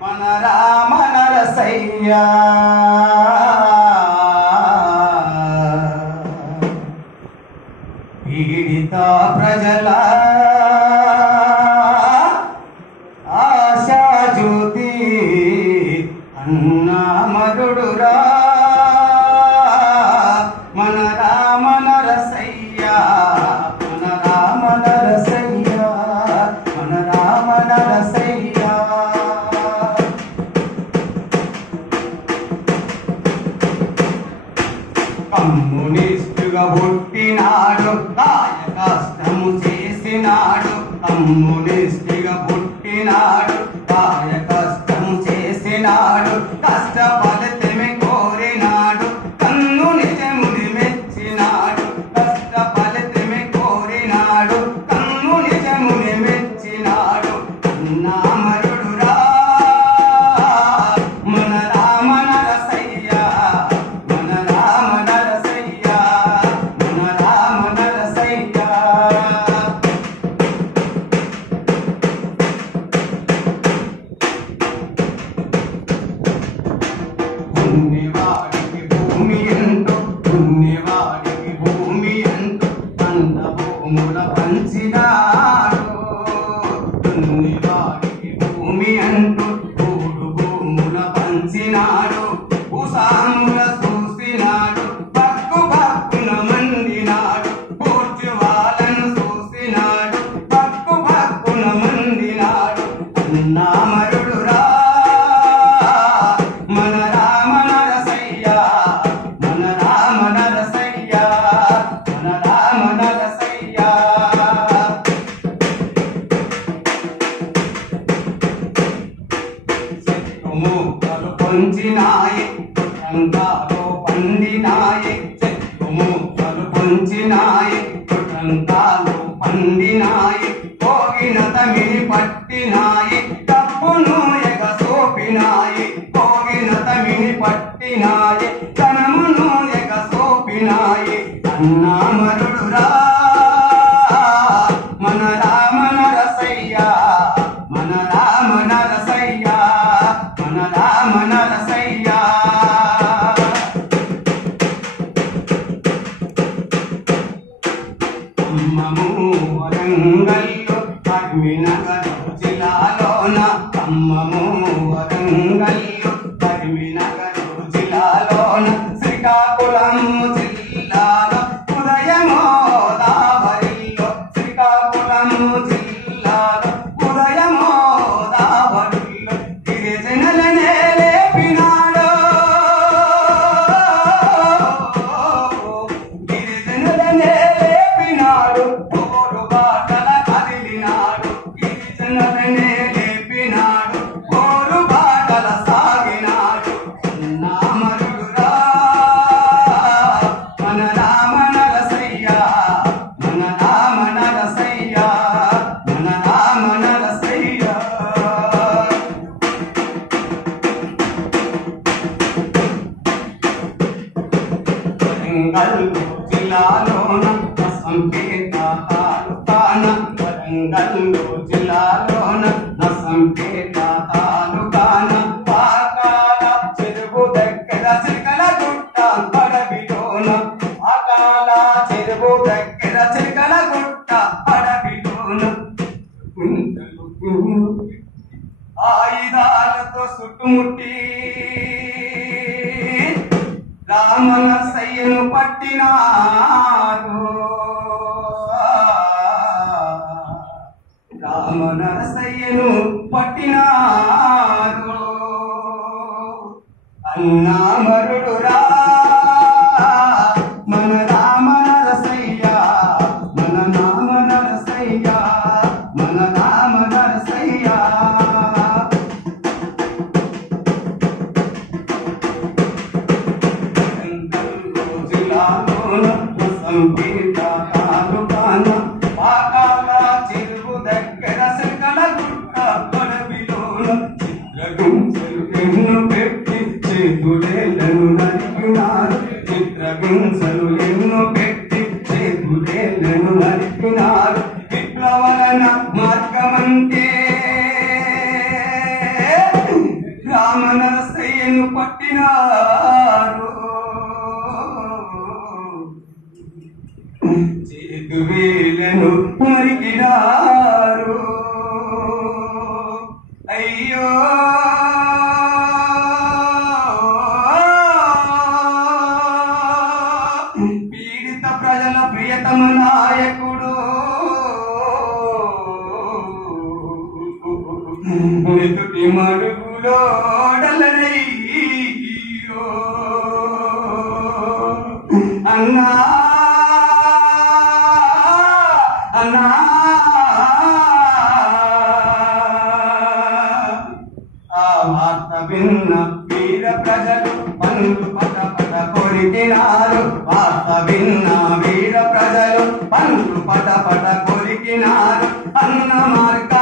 మన రామ నరసయ్య పీడిత ప్రజల ఆశా జ్యోతి అన్నామరుడురా మన రామ నరసయ్య మన రామ నరసయ్య మన రామ నరసయ్య కమ్యూనిస్టుగా పుట్టినాడు కాయ కష్టము చేసినాడు కమ్యూనిస్టుగా పుట్టినాడు కాయ కష్టము చేసినాడు కష్ట ఫలితమే కోరినాడు కన్ను నిజముని మెచ్చినాడు కష్ట ఫలితమే కోరినాడు కన్ను నిజముని మెచ్చినాడు అన్నామరుడురా మన రామ నరసయ్య మన రామ నరసయ్య మన రామ నరసయ్య పుణ్యవాడికి భూమి ఎంతో పుణ్యవాడికి భూమి ఎంతో అన్న భూముల పంచినాడు పుణ్యవాడికి భూమి అంటూ మూడు భూముల పంచినాడు ఉసాముల చూసినాడు పక్కు పక్కున మండినాడు పూర్చువాలను చూసినాడు పక్కు పక్కున మండినాడు అన్నామరుడురా మన రామ నరసయ్య మన రామ నరసయ్య మన రామ నరసయ్య చెట్టుముక్కలు పొంచినాయి పుట్టంకాలో పండినాయి చెట్టుముక్కలు పొంచినాయి పుట్టంకాలో పండినాయి పోగిన తమిని పట్టినాయి తప్పును ఎగసోపినాయి పోగిన తమిని పట్టినాయి కనమును ఎగసోపినాయి అన్నామరుడురా మన రామ నరసయ్య మన రామ నరసయ్య మన రామ నరసయ్య అమ్మము వరంగల్లో కరీంనగర్ జిల్లాలోన అమ్మము వరంగల్లో కరీంనగర్ జిల్లాలోన శ్రీకాకుళం జిల్లాలో ఉదయమో దావరిలో శ్రీకాకుళం జిల్లాలో ఉదయమో దావరిలో గిరిజనులనే లేపినాడు గిరిజనులనే లేపినాడు పోరుబాటల కదిలినాడు గిరిజనులనే లేపినాడు పోరుబాటల సాగినాడు అన్నామరుడురా మన రామ నరసయ్య మన రామ నరసయ్య మన రామ నరసయ్య వరంగల్ జిల్లాలోన నసంపేట తాలూకాన వరంగల్ జిల్లాలోన నసంపేట తాలూకాన పాకాల చెరువు దగ్గర చిలకల గుట్ట అడవిలోన పాకాల చెరువు దగ్గర చిలకల గుట్ట అడవిలోన ఆయుధాలతో చుట్టుముట్టి రామ నరసయ్యను పట్టినారు రామ నరసయ్యను పట్టినారు అన్నామరుడురా మన రామ నరసయ్య మన రామ నరసయ్య మన రామ నరసయ్య జిల్లాలోన సంపేట తాలూకాన పాకాల చెరువు దగ్గర సికల గుట్ట అడవిలోన చిత్రగుంచెలు ఎన్ను పెట్టి చేతులేలను నరికినారు చిత్రగుంచెలు హింసలు ఎన్నో పెట్టి చేతులేళ్లను నరికినారు. విప్లవన మార్గమంటే రామనరసయ్యను పట్టినారు. చేతు వేలను నరికినారు. అయ్యో పీడిత ప్రజల ప్రియతమ నాయకుడు ఎదుటి మడుగులో డల్లనయ్యో అన్నా అన్నా ఆ వార్త విన్న వీర ప్రజలు పన్ను పట పట కొరికినారు. వార్త విన్న వీర ప్రజలు పన్ను పట పట కొరికినారు. అన్న మార్గ